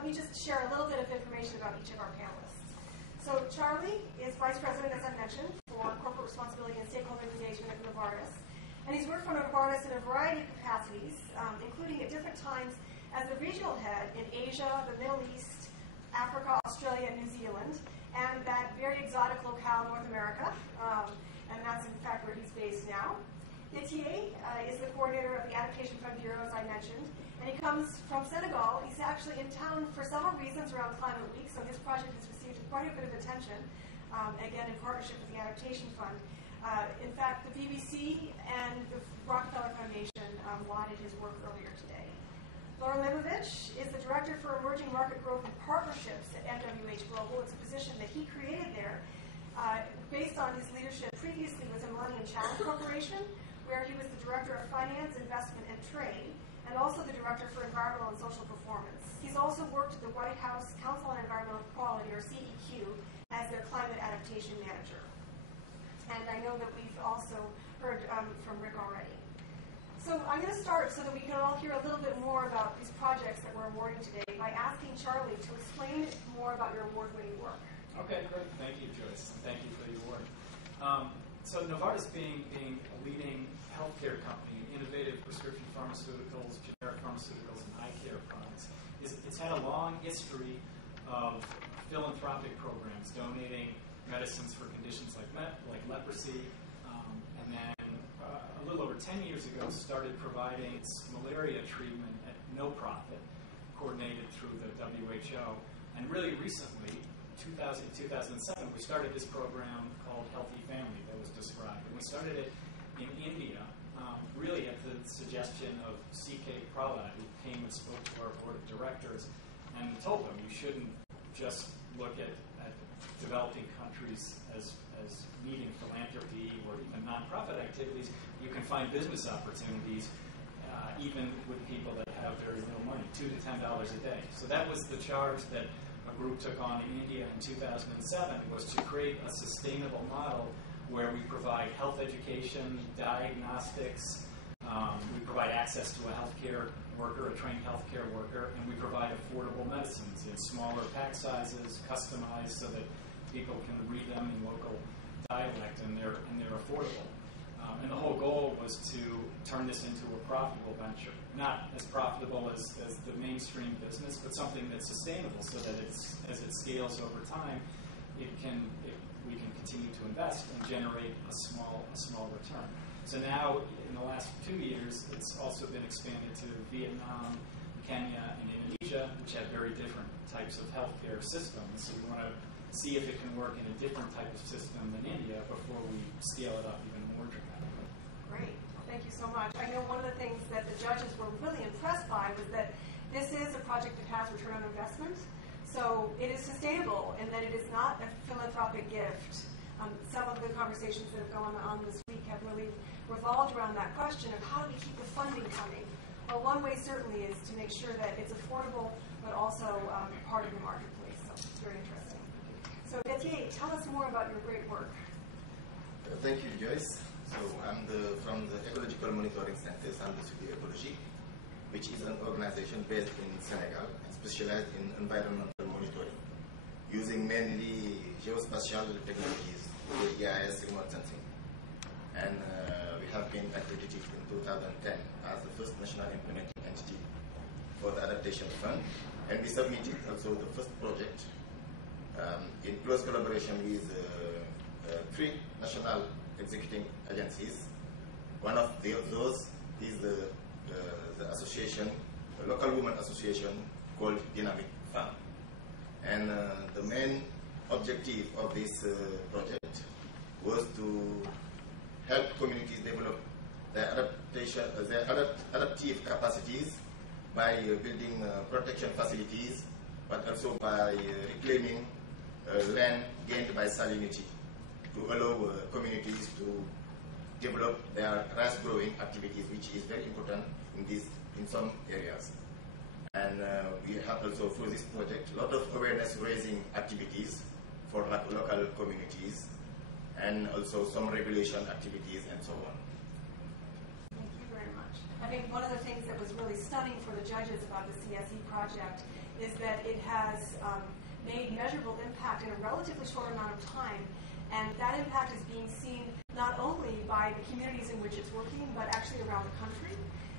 let me just share a little bit of information about each of our panelists. So Charlie is Vice President, as I mentioned, for Corporate Responsibility and Stakeholder Engagement at Novartis. And he's worked for Novartis in a variety of capacities, including at different times as the regional head in Asia, the Middle East, Africa, Australia, and New Zealand, and that very exotic locale, North America, and that's in fact where he's based now. Déthié is the coordinator of the Adaptation Fund Bureau, as I mentioned, and he comes from Senegal. He's actually in town for several reasons around Climate Week, so his project has received quite a bit of attention, again in partnership with the Adaptation Fund. In fact, the BBC and the Rockefeller Foundation lauded his work earlier today. Labovitch is the Director for Emerging Market Growth and Partnerships at MWH Global. It's a position that he created there based on his leadership previously with the Millennium Challenge Corporation, where he was the Director of Finance, Investment, and Trade, and also the Director for Environmental and Social Performance. He's also worked at the White House Council on Environmental Quality, or CEQ, as their Climate Adaptation Manager. And I know that we've also heard from Rick already. So I'm going to start so that we can all hear a little bit more about these projects that we're awarding today by asking Charlie to explain more about your award-winning work. Okay, great. Thank you, Joyce. Thank you for your work. So Novartis being a leading healthcare company, innovative prescription pharmaceuticals, generic pharmaceuticals, and eye care products, it's had a long history of philanthropic programs, donating medicines for conditions like leprosy, and then a little over 10 years ago started providing malaria treatment at no profit, coordinated through the WHO. And really recently, 2007, we started this program called Healthy Family that was described. And we started it in India, really at the suggestion of C.K. Prahlad, who came and spoke to our board of directors and told them you shouldn't just look at developing countries as needing philanthropy or even nonprofit activities. You can find business opportunities even with people that have very little money, $2 to $10 a day. So that was the charge that a group took on in India in 2007, was to create a sustainable model where we provide health education, diagnostics, we provide access to a healthcare worker, a trained healthcare worker, and we provide affordable medicines in smaller pack sizes, customized so that people can read them in local dialect and they're affordable. And the whole goal was to turn this into a profitable venture. Not as profitable as the mainstream business, but something that's sustainable so that as it scales over time, we can continue to invest and generate a small return. So now, in the last 2 years, it's also been expanded to Vietnam, Kenya, and Indonesia, which have very different types of healthcare systems. So we want to see if it can work in a different type of system than India before we scale it up even more dramatically. Great. Thank you so much. I know one of the things that the judges were really impressed by was that this is a project that has return on investment. So it is sustainable in that it is not a philanthropic gift. Some of the conversations that have gone on this week have really revolved around that question of how do we keep the funding coming? Well, one way certainly is to make sure that it's affordable, but also part of the marketplace. So it's very interesting. So Déthié, tell us more about your great work. Thank you, Joyce. So I'm from the Ecological Monitoring Center, I'm the Suivi Ecologique, which is an organization based in Senegal and specialized in environmental monitoring, using mainly geospatial technologies, GIS remote sensing. And we have been accredited in 2010 as the first national implementing entity for the Adaptation Fund. And we submitted also the first project in close collaboration with 3 national executing agencies. One of those is the association, the local women association called Dynamic Fund. And the main objective of this project was to help communities develop their adaptive capacities by building protection facilities, but also by reclaiming land gained by salinity to allow communities to develop their rice growing activities, which is very important in some areas. And we have also, for this project, a lot of awareness raising activities for local communities, and also some regulation activities and so on. Thank you very much. I think one of the things that was really stunning for the judges about the CSE project is that it has made measurable impact in a relatively short amount of time, and that impact is being seen not only by the communities in which it's working, but actually around the country.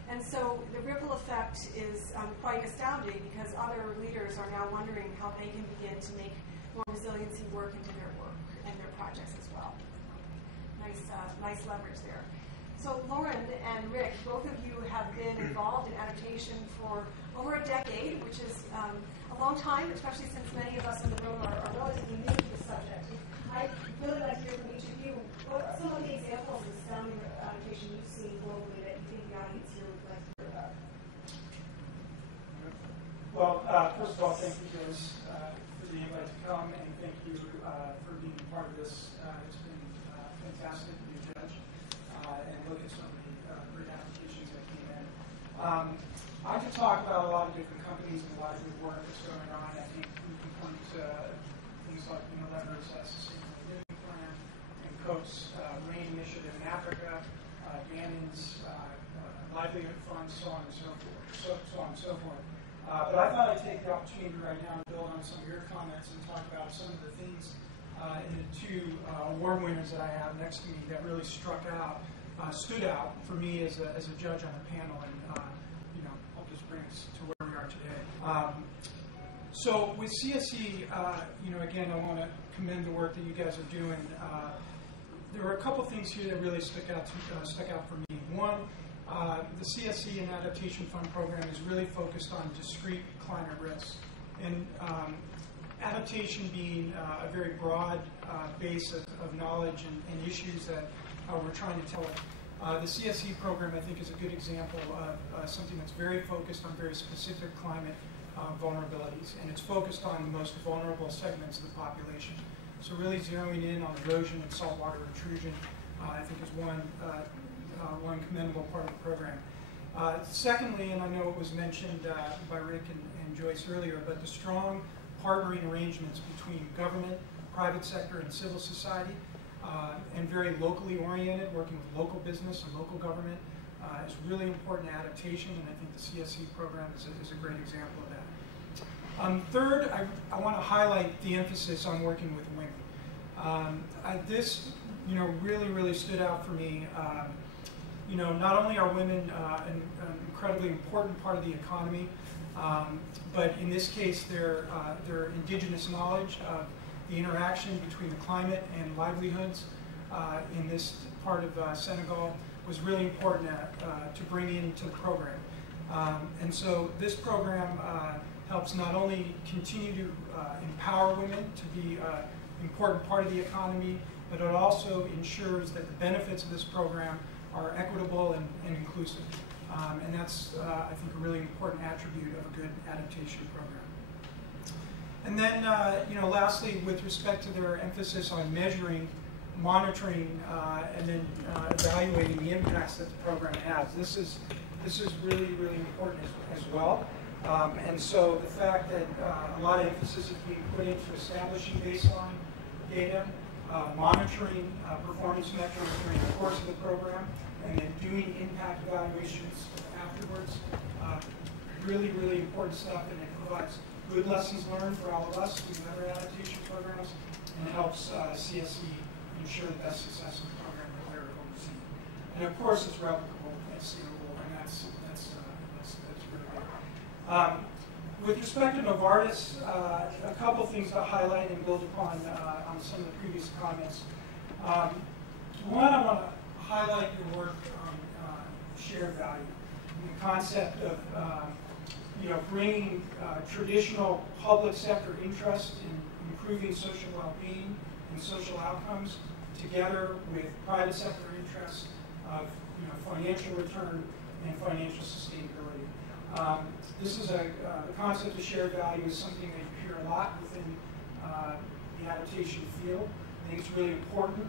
And so the ripple effect is quite astounding because other leaders are now wondering how they can begin to make more resiliency work into their work and their projects as well. Nice leverage there. So Loren and Rick, both of you have been involved in adaptation for over a decade, which is a long time, especially since many of us in the room are relatively new to the subject. I'd really like to hear from each of you what are some of the examples of astounding adaptation you've seen globally that you think the audience here would like to hear about. Well, first of all, thank you, Joyce, for the invite to come, and thank you for being part of this. It's been fantastic to be a judge and look at so many great applications that came in. I could talk about a lot of different companies and a lot of good work that's going on. I think we can point to things like Lever's Sustainable Living Plan and Koch's RAIN initiative in Africa, Gannon's Livelihood Fund, so on and so forth. But I thought I'd take the opportunity right now to build on some of your comments and talk about some of the things in the two award winners that I have next to me that really stood out for me as a judge on the panel, and I'll just bring us to where we are today. So with CSE, again, I want to commend the work that you guys are doing. There were a couple things here that really stuck out for me. One, the CSE and Adaptation Fund program is really focused on discrete climate risks, and adaptation being a very broad base of knowledge and issues that we're trying to tell. The CSE program, I think, is a good example of something that's very focused on very specific climate vulnerabilities, and it's focused on the most vulnerable segments of the population. So really zeroing in on erosion and saltwater intrusion, I think, is one commendable part of the program. Secondly, and I know it was mentioned by Rick and Joyce earlier, but the strong partnering arrangements between government, private sector, and civil society, and very locally oriented, working with local business and local government, is really important to adaptation, and I think the CSE program is a great example of that. Third, I want to highlight the emphasis on working with women. This really stood out for me. Not only are women an incredibly important part of the economy, but in this case, their indigenous knowledge of the interaction between the climate and livelihoods in this part of Senegal was really important to bring into the program. And so this program helps not only continue to empower women to be an important part of the economy, but it also ensures that the benefits of this program are equitable and inclusive. And that's, I think, a really important attribute of a good adaptation program. And then, lastly, with respect to their emphasis on measuring, monitoring, and then evaluating the impacts that the program has, this is really important as well. And so the fact that a lot of emphasis is being put into establishing baseline data, monitoring performance metrics during the course of the program, and then doing impact evaluations afterwards. Really important stuff, and it provides good lessons learned for all of us who do other adaptation programs, and it helps CSE ensure the best success of the program that we're overseeing. And of course, it's replicable and scalable, and that's really good. With respect to Novartis, a couple things to highlight and build upon on some of the previous comments. One, I want to highlight your work on shared value, and the concept of bringing traditional public sector interest in improving social well-being and social outcomes together with private sector interests of financial return and financial sustainability. This is the concept of shared value is something that you hear a lot within the adaptation field. I think it's really important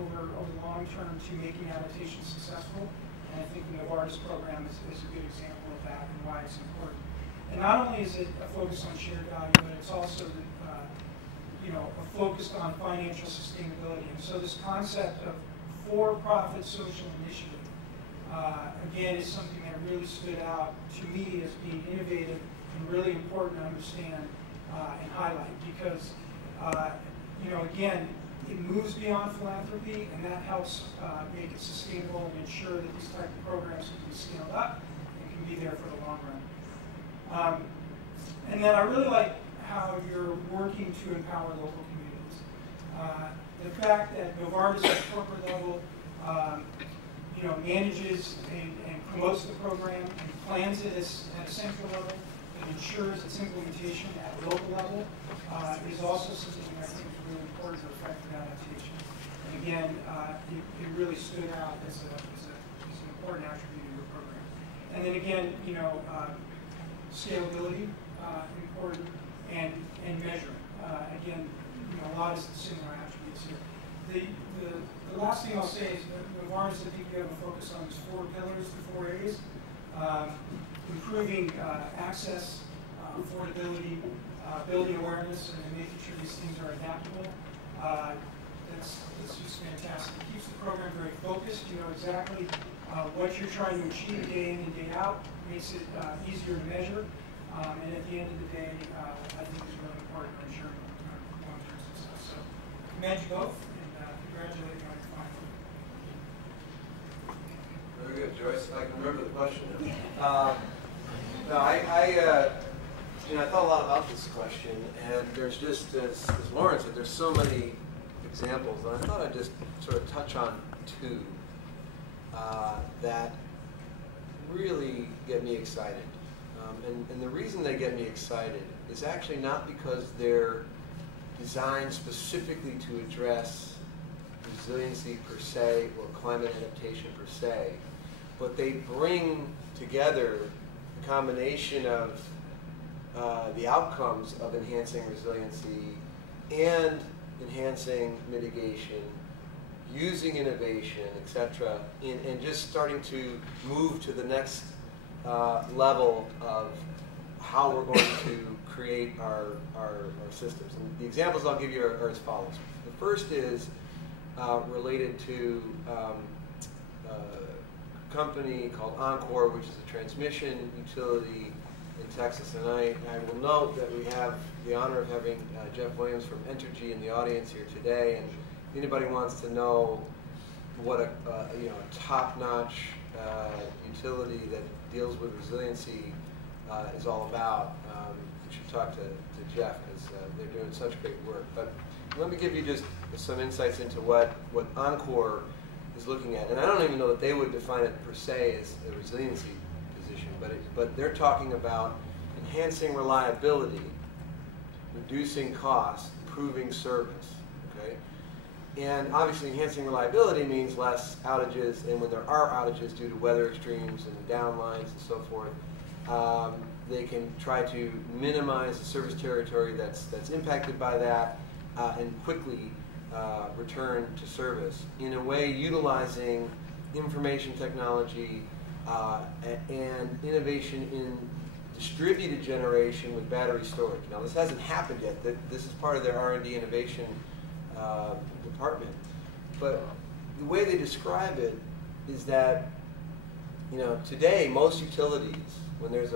over the long term to making adaptation successful. And I think the Novartis program is a good example of that and why it's important. And not only is it a focus on shared value, but it's also a focus on financial sustainability. And so this concept of for-profit social initiative, again, is something that really stood out to me as being innovative and really important to understand and highlight, because again, it moves beyond philanthropy, and that helps make it sustainable and ensure that these type of programs can be scaled up and can be there for the long run. And then I really like how you're working to empower local communities. The fact that Novartis at the corporate level manages and promotes the program and plans it at a central level and ensures its implementation at a local level is also something I think is really important to effective adaptation. And again, it really stood out as an important attribute of your program. And then again, scalability, important, and measuring. Again, a lot of similar attributes here. The last thing I'll say is that Novartis, I think you have a focus on these 4 pillars, the 4 A's. Improving access, affordability, building awareness, and making sure these things are adaptable. That's just fantastic. It keeps the program very focused. You know exactly what you're trying to achieve day in and day out. Makes it easier to measure. And at the end of the day, I think it's really important to ensure long-term success. So, commend you both, and congratulate you on your final. Very good, Joyce. I can remember the question. No, I thought a lot about this question, and there's just, as Loren said, there's so many examples, and I thought I'd just sort of touch on 2 that really get me excited. And the reason they get me excited is actually not because they're designed specifically to address resiliency per se or climate adaptation per se, but they bring together a combination of the outcomes of enhancing resiliency and enhancing mitigation, using innovation, etc., and just starting to move to the next level of how we're going to create our systems. And the examples I'll give you are as follows. The first is related to a company called Encore, which is a transmission utility in Texas. And I will note that we have the honor of having Jeff Williams from Entergy in the audience here today. And if anybody wants to know what a top-notch utility that deals with resiliency is all about, you should talk to Jeff, because they're doing such great work. But let me give you just some insights into what Encore is looking at. And I don't even know that they would define it per se as a resiliency position, but they're talking about enhancing reliability, reducing costs, improving service. Okay? And obviously enhancing reliability means less outages, and when there are outages due to weather extremes and downlines and so forth, they can try to minimize the service territory that's impacted by that and quickly return to service in a way utilizing information technology and innovation in distributed generation with battery storage. Now this hasn't happened yet. This is part of their R&D innovation department. But the way they describe it is that, today most utilities, when there's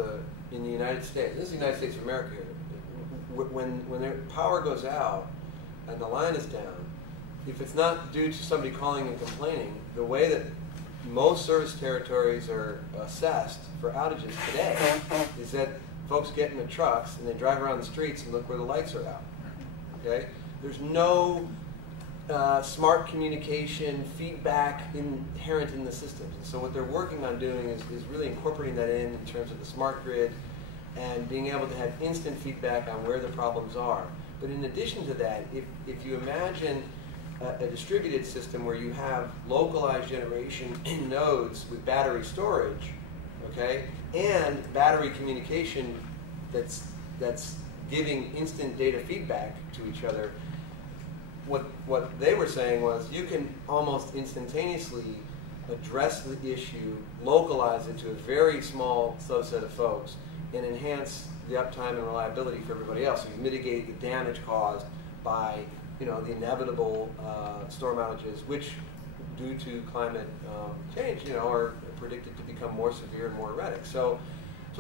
in the United States, this is the United States of America here, when their power goes out and the line is down, if it's not due to somebody calling and complaining, the way that most service territories are assessed for outages today is that folks get in their trucks and they drive around the streets and look where the lights are out. Okay? There's no smart communication, feedback inherent in the systems. And so what they're working on doing is really incorporating that in terms of the smart grid and being able to have instant feedback on where the problems are. But in addition to that, if you imagine a distributed system where you have localized generation in nodes with battery storage, okay, and battery communication that's giving instant data feedback to each other, what they were saying was you can almost instantaneously address the issue, localize it to a very small subset of folks, and enhance the uptime and reliability for everybody else. So you mitigate the damage caused by the inevitable storm outages, which due to climate change, are predicted to become more severe and more erratic. So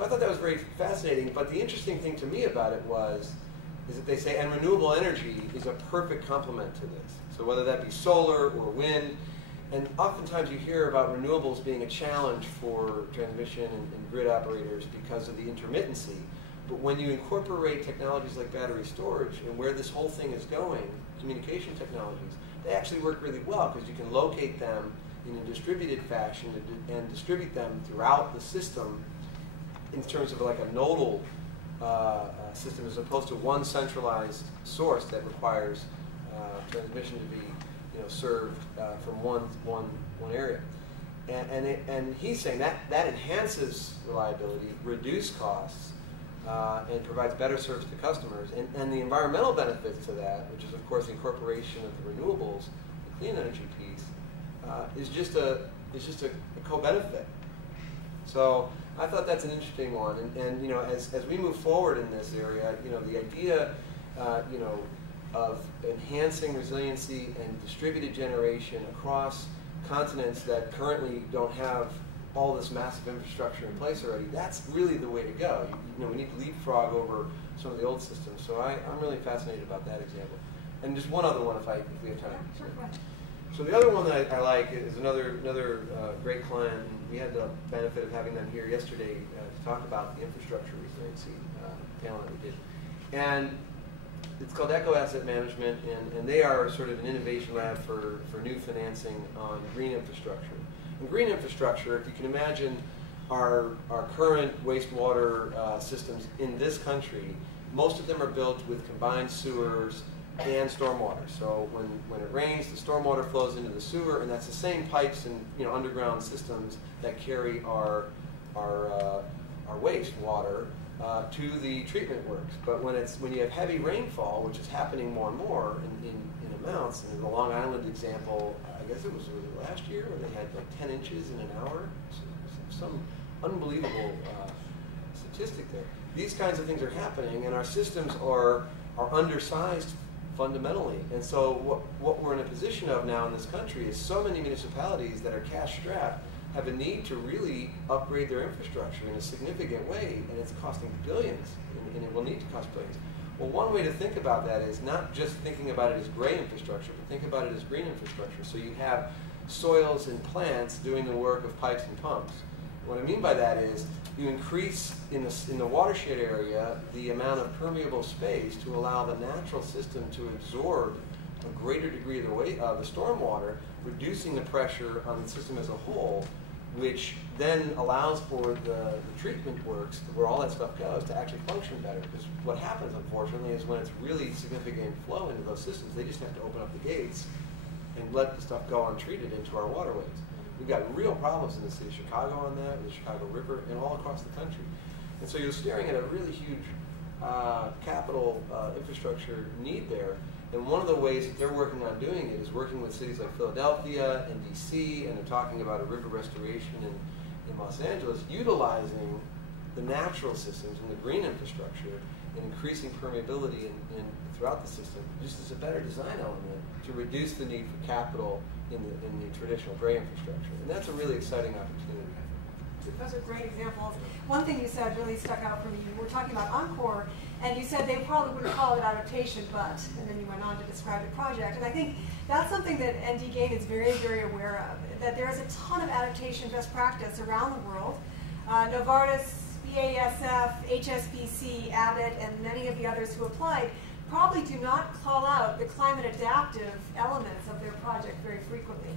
I thought that was very fascinating, but the interesting thing to me about it is that they say, and renewable energy is a perfect complement to this. So whether that be solar or wind, and oftentimes you hear about renewables being a challenge for transmission and grid operators because of the intermittency. But when you incorporate technologies like battery storage and where this whole thing is going, communication technologies, they actually work really well because you can locate them in a distributed fashion and distribute them throughout the system in terms of like a nodal system as opposed to one centralized source that requires transmission to be served from one area. And he's saying that enhances reliability, reduces costs, and provides better service to customers. And the environmental benefits to that, which is of course the incorporation of the renewables, the clean energy piece, is just a co-benefit. So I thought that's an interesting one. And as we move forward in this area, the idea, of enhancing resiliency and distributed generation across continents that currently don't have all this massive infrastructure in place already, that's really the way to go. We need to leapfrog over some of the old systems. So I'm really fascinated about that example. And just one other one if we have time. Yeah, sure, go ahead. So the other one that I like is another great client. We had the benefit of having them here yesterday to talk about the infrastructure resiliency panel that we did. And it's called Eco Asset Management, and they are sort of an innovation lab for new financing on green infrastructure. And green infrastructure, if you can imagine our current wastewater systems in this country, most of them are built with combined sewers and stormwater. So when it rains, the stormwater flows into the sewer, and that's the same pipes and underground systems that carry our wastewater to the treatment works. But when you have heavy rainfall, which is happening more and more in amounts, and in the Long Island example, I guess it was last year where they had like 10 inches in an hour, some unbelievable statistic there. These kinds of things are happening, and our systems are undersized fundamentally. And so what we're in a position of now in this country is so many municipalities that are cash strapped have a need to really upgrade their infrastructure in a significant way, and it's costing billions, and it will need to cost billions. Well, one way to think about that is not just thinking about it as gray infrastructure, but think about it as green infrastructure. So you have soils and plants doing the work of pipes and pumps. What I mean by that is you increase in the watershed area the amount of permeable space to allow the natural system to absorb a greater degree of the stormwater, reducing the pressure on the system as a whole, which then allows for the treatment works, where all that stuff goes, to actually function better. Because what happens, unfortunately, is when it's really significant flow into those systems, they just have to open up the gates and let the stuff go untreated into our waterways. We've got real problems in the city of Chicago on that, with the Chicago River, and all across the country. And so you're staring at a really huge capital infrastructure need there. And one of the ways that they're working on doing it is working with cities like Philadelphia and DC, and they're talking about a river restoration in Los Angeles, utilizing the natural systems and the green infrastructure and increasing permeability throughout the system, just as a better design element to reduce the need for capital in the traditional gray infrastructure. And that's a really exciting opportunity. Those are great examples. One thing you said really stuck out for me. You were talking about Encore, and you said they probably wouldn't call it adaptation, but, and then you went on to describe the project. And I think that's something that Ndiaye is very, very aware of, that there is a ton of adaptation best practice around the world. Novartis, BASF, HSBC, Abbott, and many of the others who applied probably do not call out the climate adaptive elements of their project very frequently.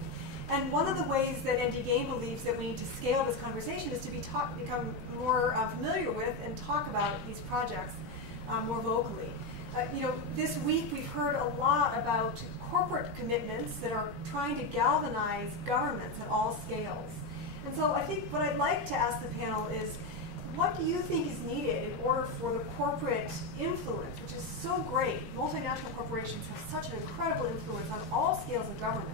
And one of the ways that Ndiaye believes that we need to scale this conversation is to become more familiar with and talk about these projects more vocally. This week we've heard a lot about corporate commitments that are trying to galvanize governments at all scales. And so I think what I'd like to ask the panel is, what do you think is needed in order for the corporate influence, which is so great? Multinational corporations have such an incredible influence on all scales of government,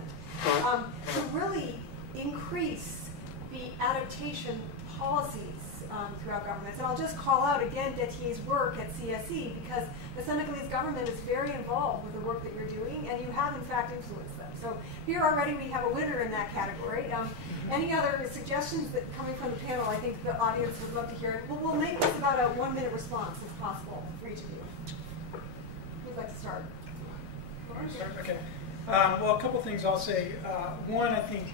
to really increase the adaptation policies throughout governments. And I'll just call out again Déthié's work at CSE, because the Senegalese government is very involved with the work that you're doing, and you have in fact influenced them. So here already we have a winner in that category. Any other suggestions that coming from the panel? I think the audience would love to hear. We'll make this about a 1-minute response, if possible, for each of you. Who'd like to start? Loren? Okay. Well, a couple things I'll say. One, I think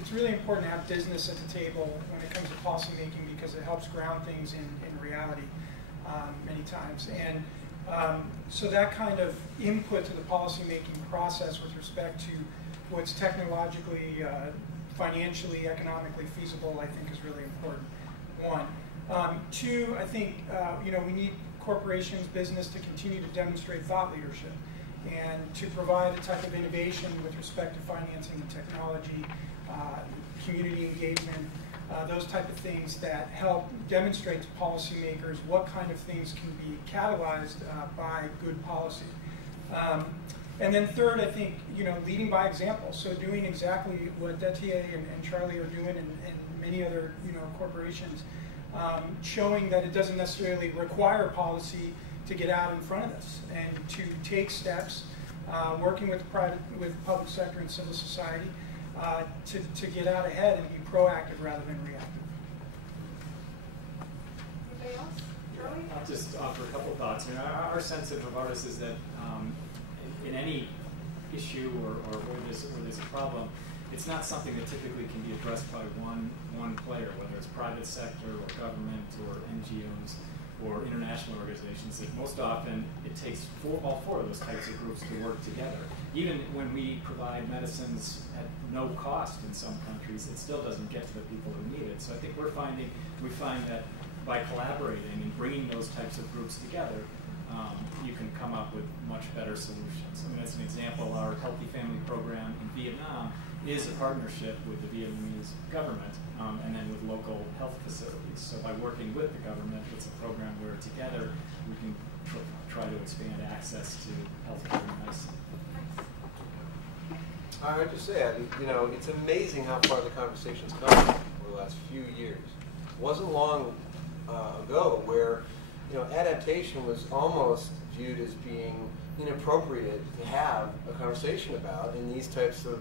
it's really important to have business at the table when it comes to policy making because it helps ground things in reality many times. And so that kind of input to the policy making process with respect to what's technologically, financially, economically feasible, I think is really important. One. Two, I think we need corporations, business to continue to demonstrate thought leadership and to provide a type of innovation with respect to financing and technology, community engagement, those type of things that help demonstrate to policymakers what kind of things can be catalyzed by good policy. And then third, I think, leading by example. So doing exactly what Déthié and Charlie are doing and many other, corporations, showing that it doesn't necessarily require policy to get out in front of us and to take steps, working with public sector and civil society to get out ahead and be proactive rather than reactive. Anybody else? Charlie? I'll just offer a couple thoughts. Our sense of Novartis is that in any issue or where there's a problem, it's not something that typically can be addressed by one player, whether it's private sector or government or NGOs or international organizations. That most often it takes all four of those types of groups to work together. Even when we provide medicines at no cost in some countries, it still doesn't get to the people who need it. So I think we find that by collaborating and bringing those types of groups together, you can come up with much better solutions. As an example, our Healthy Family Program in Vietnam is a partnership with the Vietnamese government and then with local health facilities. So by working with the government, it's a program where together we can try to expand access to healthcare and medicine. I would just say, it's amazing how far the conversation's come over the last few years. It wasn't long ago where adaptation was almost viewed as being inappropriate to have a conversation about in these types of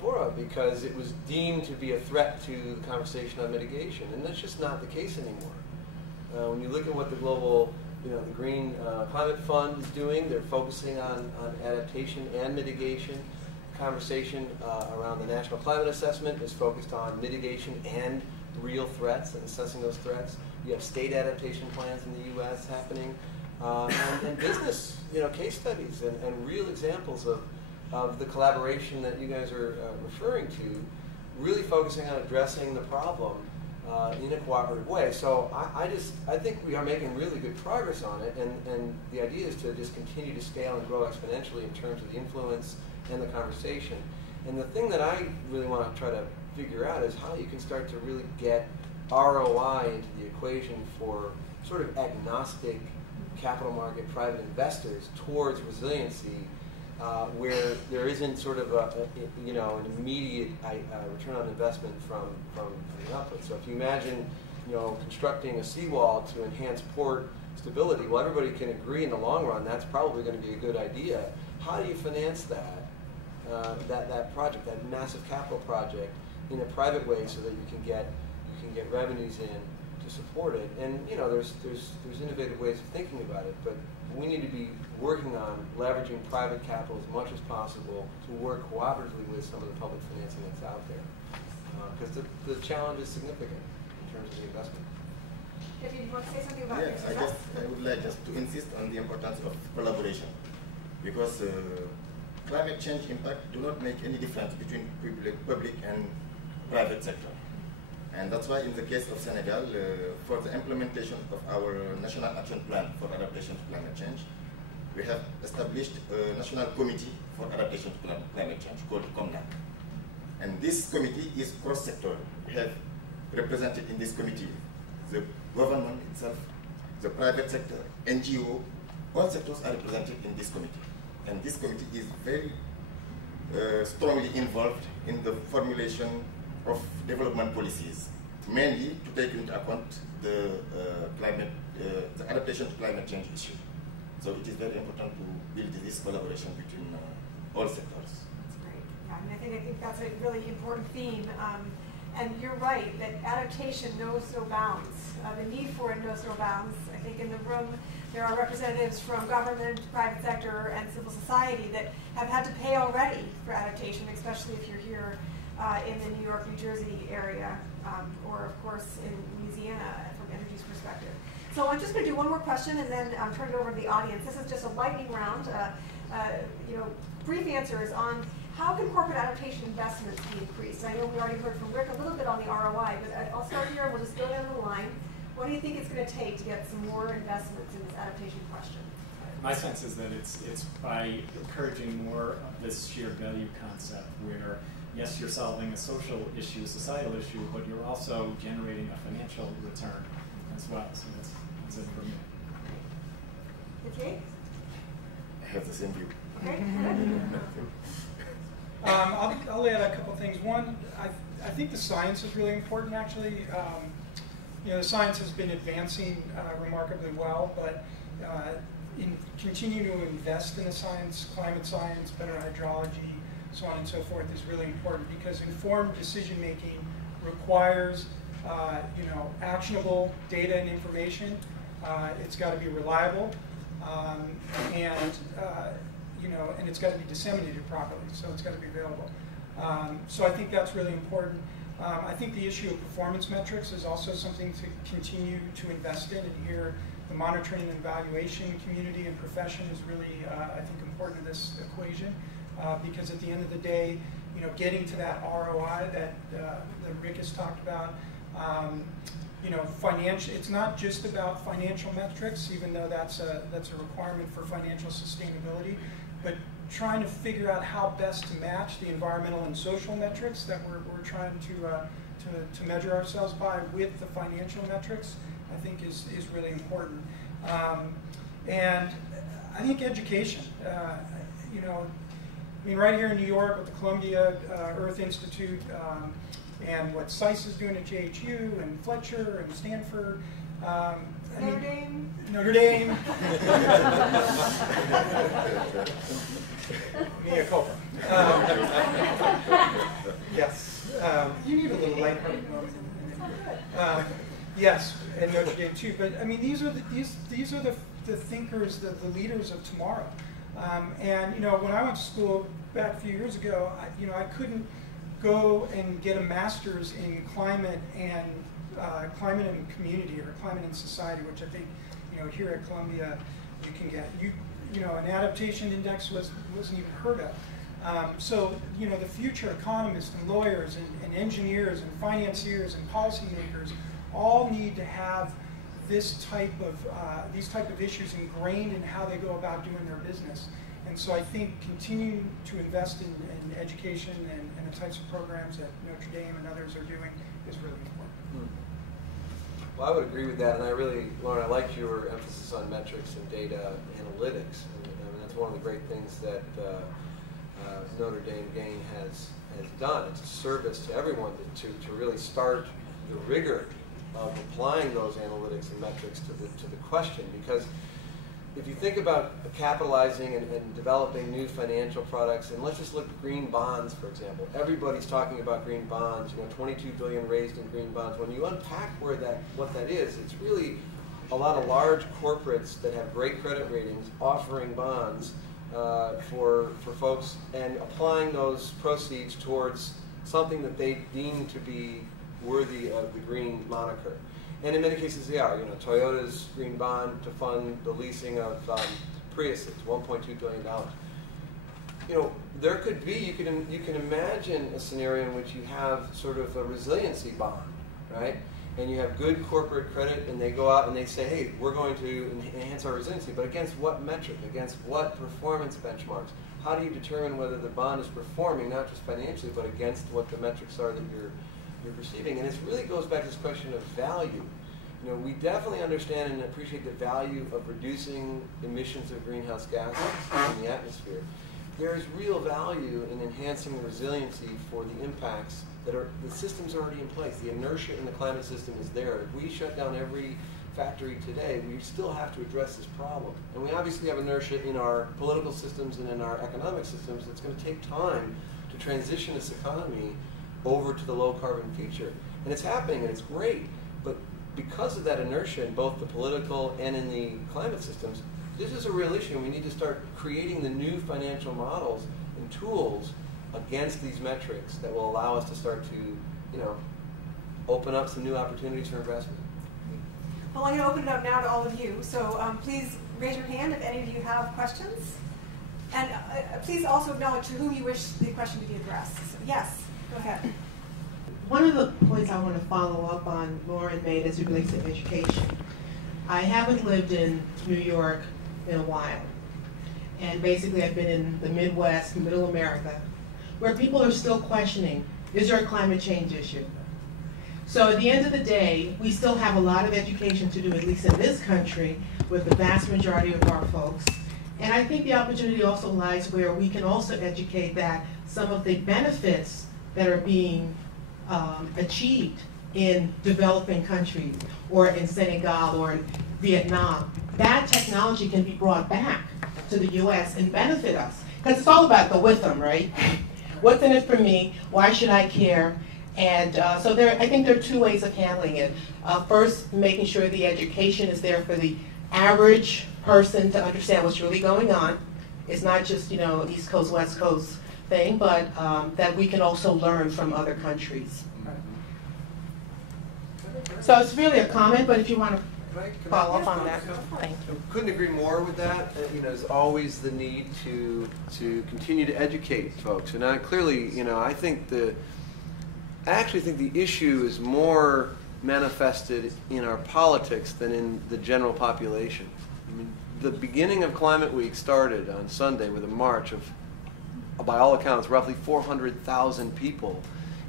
fora because it was deemed to be a threat to the conversation on mitigation, and that's just not the case anymore. When you look at what the global, the Green Climate Fund is doing, they're focusing on adaptation and mitigation. Conversation around the National Climate Assessment is focused on mitigation and real threats and assessing those threats. You have state adaptation plans in the U.S. happening, and business, case studies and real examples of the collaboration that you guys are referring to, really focusing on addressing the problem in a cooperative way. So I think we are making really good progress on it, and the idea is to just continue to scale and grow exponentially in terms of the influence and the conversation. And the thing that I really want to try to figure out is how you can start to really get ROI into the equation for sort of agnostic capital market private investors towards resiliency, where there isn't sort of an immediate return on investment from the output. So if you imagine constructing a seawall to enhance port stability, well, everybody can agree in the long run that's probably going to be a good idea. How do you finance that project, that massive capital project, in a private way so that you can get revenues in to support it? And there's innovative ways of thinking about it, but we need to be working on leveraging private capital as much as possible to work cooperatively with some of the public financing that's out there, because the challenge is significant in terms of the investment. If you want to say something about yes, I would like just to insist on the importance of collaboration, because climate change impact do not make any difference between public and private sector. And that's why in the case of Senegal, for the implementation of our National Action Plan for Adaptation to Climate Change, we have established a National Committee for Adaptation to Climate Change called COMNAC. And this committee is cross-sectoral. We have represented in this committee the government itself, the private sector, NGO, all sectors are represented in this committee. And this committee is very strongly involved in the formulation of development policies, mainly to take into account the adaptation to climate change issue. So it is very important to build this collaboration between all sectors. That's great. And I think that's a really important theme. And you're right that adaptation knows no bounds. The need for it knows no bounds. I think in the room there are representatives from government, private sector, and civil society that have had to pay already for adaptation, especially if you're here in the New York, New Jersey area, or of course in Louisiana from energy's perspective. So I'm just going to do one more question and then turn it over to the audience. This is just a lightning round. Brief answers on how can corporate adaptation investments be increased? I know we already heard from Rick a little bit on the ROI, but I'll start here and we'll just go down the line. What do you think it's going to take to get some more investments in this adaptation question? My sense is that it's by encouraging more of this shared value concept where, yes, you're solving a social issue, a societal issue, but you're also generating a financial return as well. So that's it for me. Déthié? I have the same view. Okay. I'll add a couple things. One, I think the science is really important, actually. The science has been advancing remarkably well, but in continuing to invest in the science, climate science, better hydrology, so on and so forth, is really important because informed decision making requires actionable data and information. It's got to be reliable, and it's got to be disseminated properly, so it's got to be available. So I think that's really important. I think the issue of performance metrics is also something to continue to invest in, and here the monitoring and evaluation community and profession is really, I think, important in this equation, because at the end of the day, getting to that ROI that Rick has talked about, it's not just about financial metrics, even though that's a requirement for financial sustainability, but trying to figure out how best to match the environmental and social metrics that we're trying to measure ourselves by with the financial metrics, I think is really important. And I think education, right here in New York with the Columbia Earth Institute, and what Saines is doing at JHU and Fletcher and Stanford. Notre Dame. Notre Dame. Mea culpa. Yes. You need a little lighthearted moment. Yes, and Notre Dame too. But these are the thinkers, the leaders of tomorrow. And when I went to school back a few years ago, I couldn't go and get a master's in climate and community, or climate and society, which I think here at Columbia you can get. An adaptation index wasn't even heard of. So the future economists and lawyers and engineers and financiers and policymakers all need to have these type of issues ingrained in how they go about doing their business. And so I think continuing to invest in education and the types of programs that Notre Dame and others are doing is really important. Well, I would agree with that, and Loren, I liked your emphasis on metrics and data analytics. And that's one of the great things that Notre Dame Gain has done. It's a service to everyone to really start the rigor of applying those analytics and metrics to the question, because if you think about capitalizing and developing new financial products, and let's just look at green bonds, for example. Everybody's talking about green bonds, 22 billion raised in green bonds. When you unpack what that is, it's really a lot of large corporates that have great credit ratings offering bonds for folks and applying those proceeds towards something that they deem to be worthy of the green moniker. And in many cases they are. Toyota's green bond to fund the leasing of Priuses, $1.2 billion. There could be, you can imagine a scenario in which you have sort of a resiliency bond, right? And you have good corporate credit, and they go out and they say, hey, we're going to enhance our resiliency, but against what metric? Against what performance benchmarks? How do you determine whether the bond is performing, not just financially, but against what the metrics are that you're perceiving? And it really goes back to this question of value. We definitely understand and appreciate the value of reducing emissions of greenhouse gases in the atmosphere. There is real value in enhancing the resiliency for the impacts that the systems are already in place. The inertia in the climate system is there. If we shut down every factory today, we still have to address this problem. And we obviously have inertia in our political systems and in our economic systems. It's going to take time to transition this economy over to the low-carbon future. And it's happening, and it's great. But because of that inertia in both the political and in the climate systems, this is a real issue, and we need to start creating the new financial models and tools against these metrics that will allow us to start to, open up some new opportunities for investment. Well, I'm going to open it up now to all of you. So please raise your hand if any of you have questions. And please also acknowledge to whom you wish the question to be addressed. So, yes, go ahead. One of the points I want to follow up on Loren made as it relates to education. I haven't lived in New York in a while. And basically I've been in the Midwest, Middle America, where people are still questioning, is there a climate change issue? So at the end of the day, we still have a lot of education to do, at least in this country, with the vast majority of our folks. And I think the opportunity also lies where we can also educate that some of the benefits that are being achieved in developing countries, or in Senegal, or in Vietnam, that technology can be brought back to the US and benefit us. Because it's all about the with them, right? What's in it for me? Why should I care? And so I think there are two ways of handling it. First, making sure the education is there for the average person to understand what's really going on. It's not just, East Coast, West Coast thing, but that we can also learn from other countries. So it's really a comment, but if you want to follow up on that, thank you. Couldn't agree more with that. There's always the need to continue to educate folks. And clearly, I actually think the issue is more manifested in our politics than in the general population. I mean, the beginning of Climate Week started on Sunday with a march of, by all accounts, roughly 400,000 people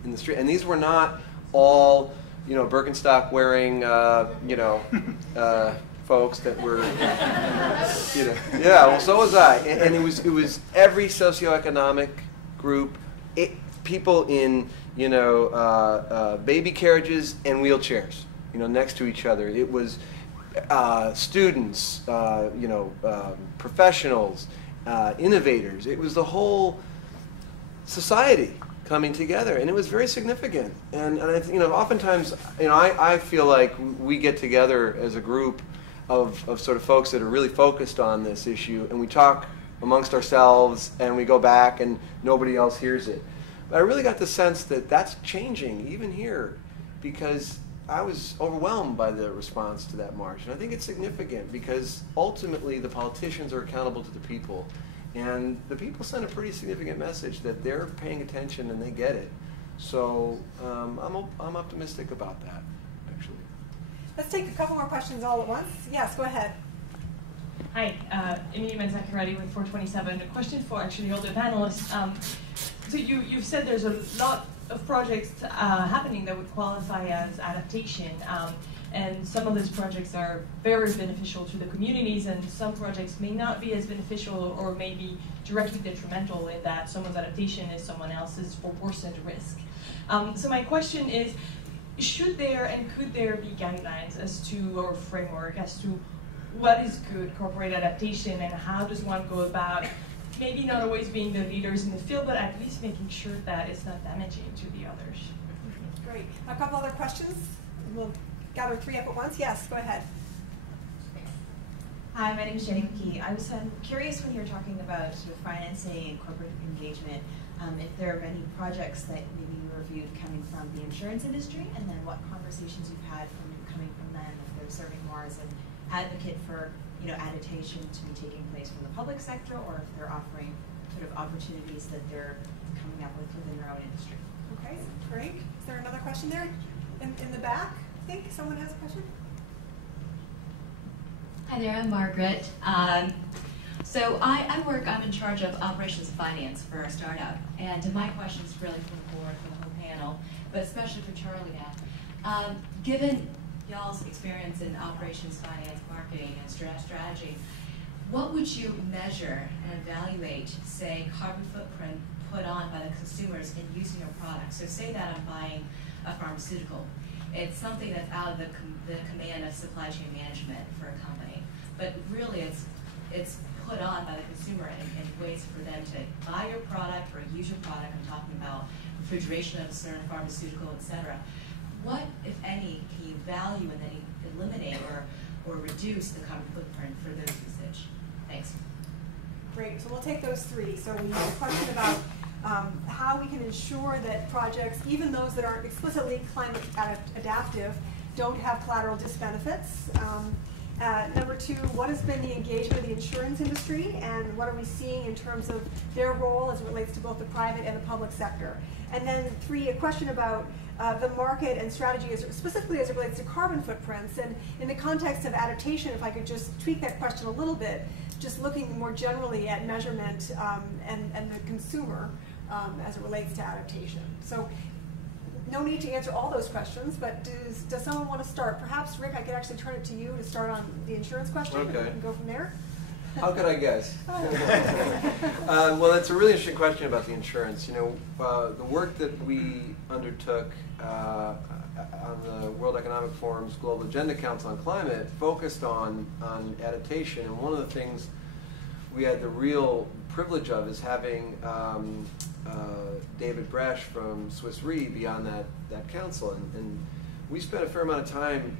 in the street. And these were not all, Birkenstock wearing, folks that were, yeah, well, so was I. And it was every socioeconomic group, people in, baby carriages and wheelchairs, next to each other. It was students, professionals, innovators. It was the whole society coming together, and it was very significant. And oftentimes, I feel like we get together as a group of sort of folks that are really focused on this issue, and we talk amongst ourselves, and we go back, and nobody else hears it. But I really got the sense that that's changing, even here, because I was overwhelmed by the response to that march. And I think it's significant because ultimately the politicians are accountable to the people. And the people send a pretty significant message that they're paying attention and they get it. So I'm optimistic about that, actually. Let's take a couple more questions all at once. Yes, go ahead. Hi, Amy Menzakarati with 427. A question for actually all the panelists. So you've said there's a lot of projects happening that would qualify as adaptation. And some of these projects are very beneficial to the communities, and some projects may not be as beneficial or may be directly detrimental in that someone's adaptation is someone else's for worsened risk. So my question is, should there and could there be guidelines as to, or framework as to, what is good corporate adaptation and how does one go about maybe not always being the leaders in the field, but at least making sure that it's not damaging to the others? Great. A couple other questions. We'll gather three up at once. Yes, go ahead. Hi, my name is Jenny McKee. I was curious when you were talking about sort of financing and corporate engagement, if there are any projects that maybe you reviewed coming from the insurance industry, and then what conversations you've had coming from them, if they're serving more as an advocate for adaptation to be taking place from the public sector, or if they're offering sort of opportunities that they're coming up with within their own industry. Okay, great. Is there another question there? In the back, I think someone has a question. Hi there, I'm Margaret. So I'm in charge of operations finance for our startup, and my question is really for the board, for the whole panel, but especially for Charlie now. Given y'all's experience in operations finance, marketing, and strategy, what would you measure and evaluate, say, carbon footprint put on by the consumers in using your product? So say that I'm buying a pharmaceutical. It's something that's out of the command of supply chain management for a company, but really it's put on by the consumer and ways for them to buy your product or use your product. I'm talking about refrigeration of certain pharmaceutical, et cetera. What, if any, can you value and then eliminate or reduce the carbon footprint for those usage? Thanks. Great. So we'll take those three. So we have a question about how we can ensure that projects, even those that aren't explicitly climate adaptive, don't have collateral disbenefits. Number two, what has been the engagement of the insurance industry, and what are we seeing in terms of their role as it relates to both the private and the public sector? And then three, a question about the market and strategy, specifically as it relates to carbon footprints. And in the context of adaptation, if I could just tweak that question a little bit, just looking more generally at measurement and the consumer as it relates to adaptation. So no need to answer all those questions, but does someone want to start? Perhaps, Rick, I could actually turn it to you to start on the insurance question, okay, and go from there. How could I guess? Well, that's a really interesting question about the insurance. You know, the work that we undertook on the World Economic Forum's Global Agenda Council on Climate focused on adaptation, and one of the things we had the real privilege of is having David Bresch from Swiss Re be on that council, and we spent a fair amount of time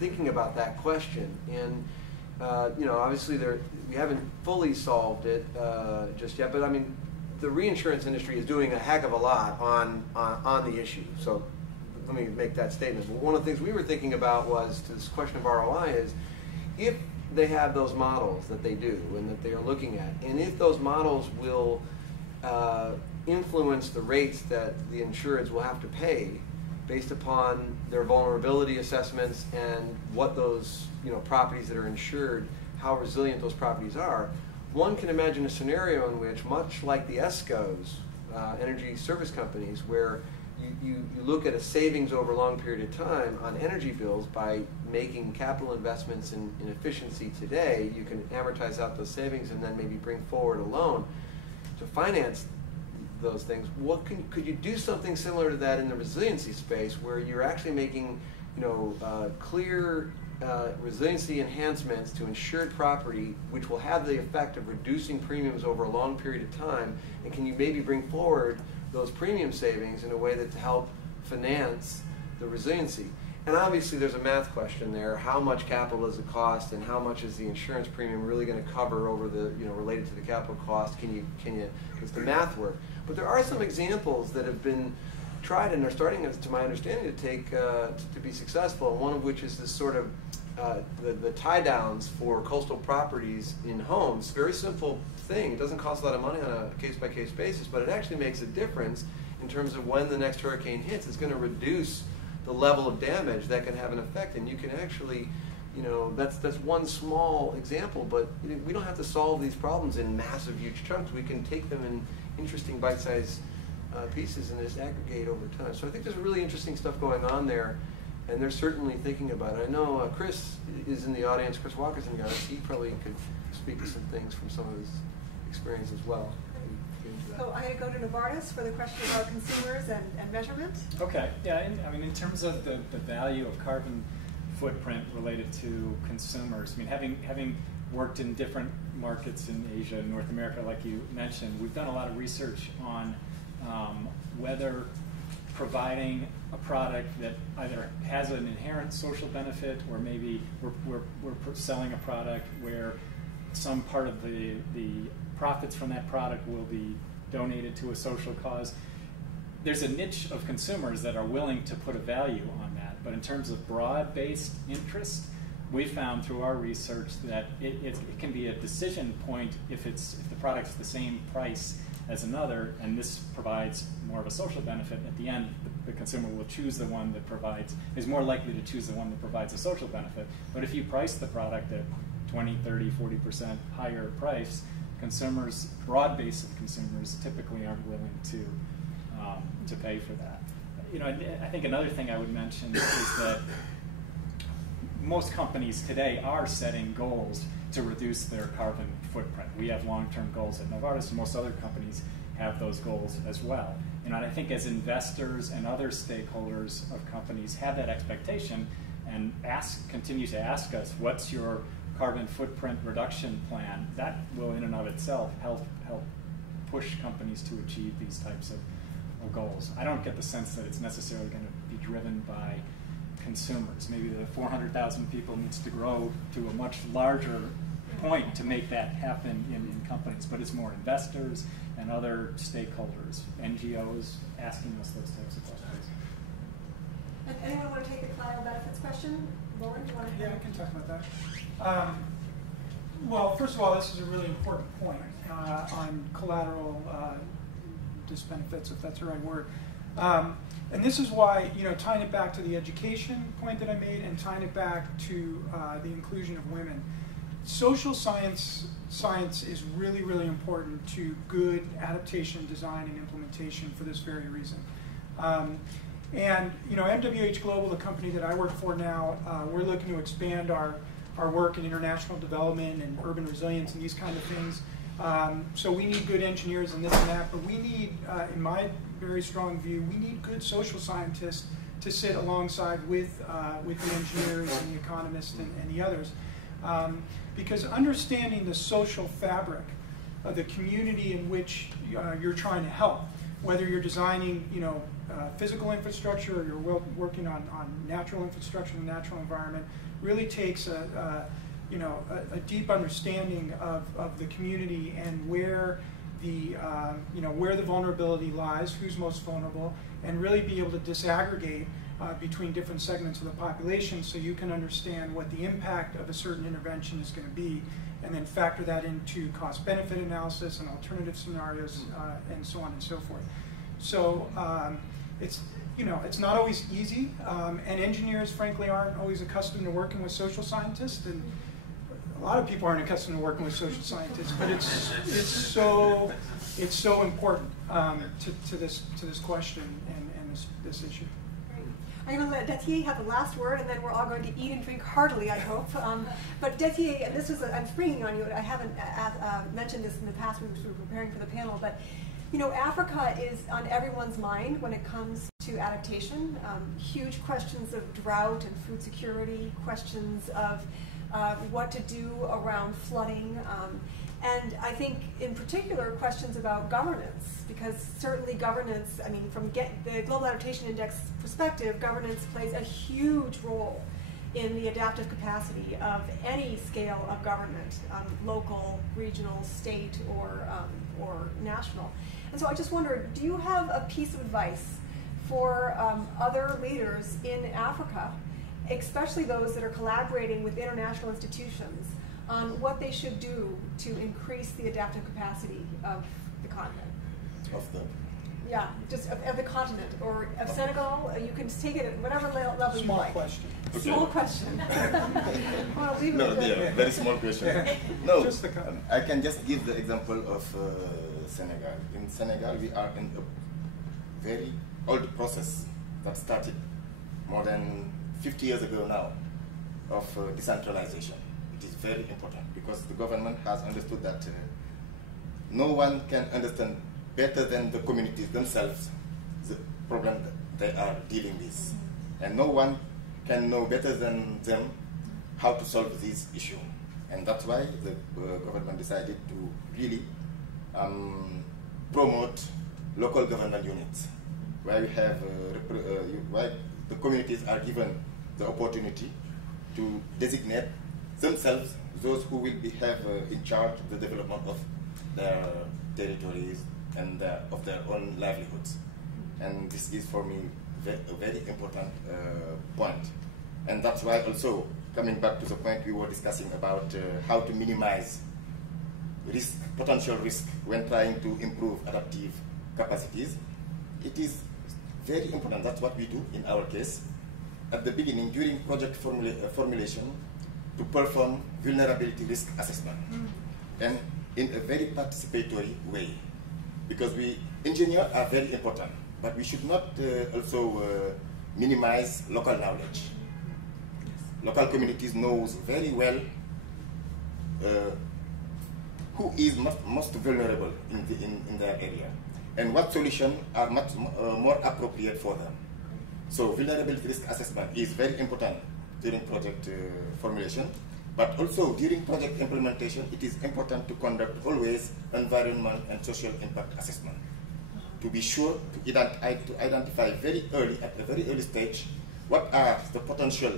thinking about that question. And you know, obviously we haven't fully solved it just yet, but I mean, the reinsurance industry is doing a heck of a lot on the issue. So let me make that statement. One of the things we were thinking about was, to this question of ROI, is if they have those models that they do and that they are looking at, and if those models will influence the rates that the insureds will have to pay based upon their vulnerability assessments and what those, you know, properties that are insured, how resilient those properties are, one can imagine a scenario in which, much like the ESCOs, energy service companies, where you look at a savings over a long period of time on energy bills by making capital investments in efficiency today, you can amortize out those savings and then maybe bring forward a loan to finance those things. Could you do something similar to that in the resiliency space, where you're actually making, you know, clear resiliency enhancements to insured property, which will have the effect of reducing premiums over a long period of time? And can you maybe bring forward those premium savings in a way that to help finance the resiliency? And obviously there's a math question there. How much capital does it cost, and how much is the insurance premium really going to cover over the, you know, related to the capital cost? Does the math work? But there are some examples that have been tried and are starting, to my understanding, to be successful. One of which is this sort of the tie downs for coastal properties in homes. Very simple thing. It doesn't cost a lot of money on a case-by-case basis, but it actually makes a difference in terms of when the next hurricane hits. It's going to reduce the level of damage that can have an effect, and you can actually, you know, that's one small example, but we don't have to solve these problems in massive, huge chunks. We can take them in interesting bite-sized pieces and just aggregate over time. So I think there's really interesting stuff going on there, and they're certainly thinking about it. I know Chris is in the audience. Chris Walker's in the audience. He probably could speak to some things from some of his experience as well. So I'm going to go to Novartis for the question about consumers and measurement. Okay, yeah, I mean, in terms of the value of carbon footprint related to consumers, I mean, having worked in different markets in Asia and North America, like you mentioned, we've done a lot of research on whether providing a product that either has an inherent social benefit, or maybe we're selling a product where some part of the profits from that product will be donated to a social cause. There's a niche of consumers that are willing to put a value on that, but in terms of broad-based interest, we found through our research that it can be a decision point if the product's the same price as another, and this provides more of a social benefit. At the end, the consumer will choose the one that is more likely to choose the one that provides a social benefit. But if you price the product at 20, 30, 40% higher price, consumers, broad base of consumers, typically aren't willing to pay for that. You know, I think another thing I would mention is that most companies today are setting goals to reduce their carbon footprint. We have long-term goals at Novartis, and most other companies have those goals as well. You know, and I think as investors and other stakeholders of companies have that expectation and continue to ask us, what's your carbon footprint reduction plan, that will in and of itself help push companies to achieve these types of goals. I don't get the sense that it's necessarily going to be driven by consumers. Maybe the 400,000 people needs to grow to a much larger point to make that happen in companies, but it's more investors and other stakeholders, NGOs asking us those types of questions. Anyone want to take the collateral benefits question? Loren, do you want to? Yeah, I can talk about that. Well, first of all, this is a really important point on collateral disbenefits, if that's the right word. And this is why, tying it back to the education point that I made and tying it back to the inclusion of women, social science is really, really important to good adaptation, design, and implementation for this very reason. And MWH Global, the company that I work for now, we're looking to expand our work in international development and urban resilience and these kind of things. So we need good engineers and this and that, but we need, in my very strong view, we need good social scientists to sit alongside with the engineers and the economists and the others. Because understanding the social fabric of the community in which you're trying to help, whether you're designing, physical infrastructure or you're working on natural infrastructure and natural environment, really takes a deep understanding of the community and where the vulnerability lies, who's most vulnerable, and really be able to disaggregate between different segments of the population so you can understand what the impact of a certain intervention is going to be, and then factor that into cost-benefit analysis and alternative scenarios and so on and so forth. So it's not always easy, and engineers, frankly, aren't always accustomed to working with social scientists, and a lot of people aren't accustomed to working with social scientists. But it's so important to this question and this issue. I'm going to let Déthié have the last word, and then we're all going to eat and drink heartily, I hope. But Déthié, and this is I'm springing on you. I haven't mentioned this in the past when we were preparing for the panel, but Africa is on everyone's mind when it comes to adaptation. Huge questions of drought and food security, questions of what to do around flooding, and I think in particular questions about governance, because certainly governance, from the Global Adaptation Index perspective, governance plays a huge role in the adaptive capacity of any scale of government, local, regional, state, or national. And so I just wondered, do you have a piece of advice for other leaders in Africa, especially those that are collaborating with international institutions, on what they should do to increase the adaptive capacity of the continent? Yeah, just of the continent, or of Senegal. You can take it at whatever level you like. Question. Okay. Small question. Well, very small question. No, I can just give the example of Senegal. In Senegal, we are in a very old process that started more than 50 years ago now of decentralization. It is very important because the government has understood that no one can understand better than the communities themselves the problem that they are dealing with. And no one can know better than them how to solve this issue. And that's why the government decided to really promote local government units, where we have where the communities are given the opportunity to designate themselves those who will have in charge of the development of their territories and of their own livelihoods. And this is for me a very important point. And that's why also, coming back to the point we were discussing about how to minimize risk, potential risk when trying to improve adaptive capacities, it is very important. That's what we do in our case. At the beginning, during project formulation, to perform vulnerability risk assessment, and in a very participatory way, because engineers are very important, but we should not also minimize local knowledge. Local communities knows very well who is most vulnerable in their area, and what solutions are much more appropriate for them. So vulnerability risk assessment is very important during project formulation. But also during project implementation, it is important to conduct always environmental and social impact assessment to be sure to identify very early, at a very early stage, what are the potential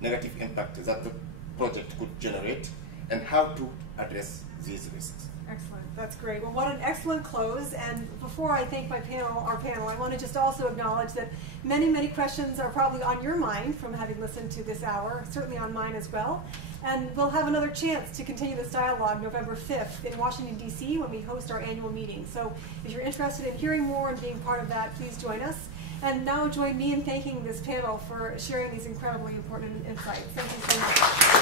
negative impacts that the project could generate and how to address these risks. Excellent. That's great. Well, what an excellent close. And before I thank our panel, I want to just also acknowledge that many, many questions are probably on your mind from having listened to this hour, certainly on mine as well. And we'll have another chance to continue this dialogue November 5th in Washington, D.C. when we host our annual meeting. So if you're interested in hearing more and being part of that, please join us. And now join me in thanking this panel for sharing these incredibly important insights. Thank you so much.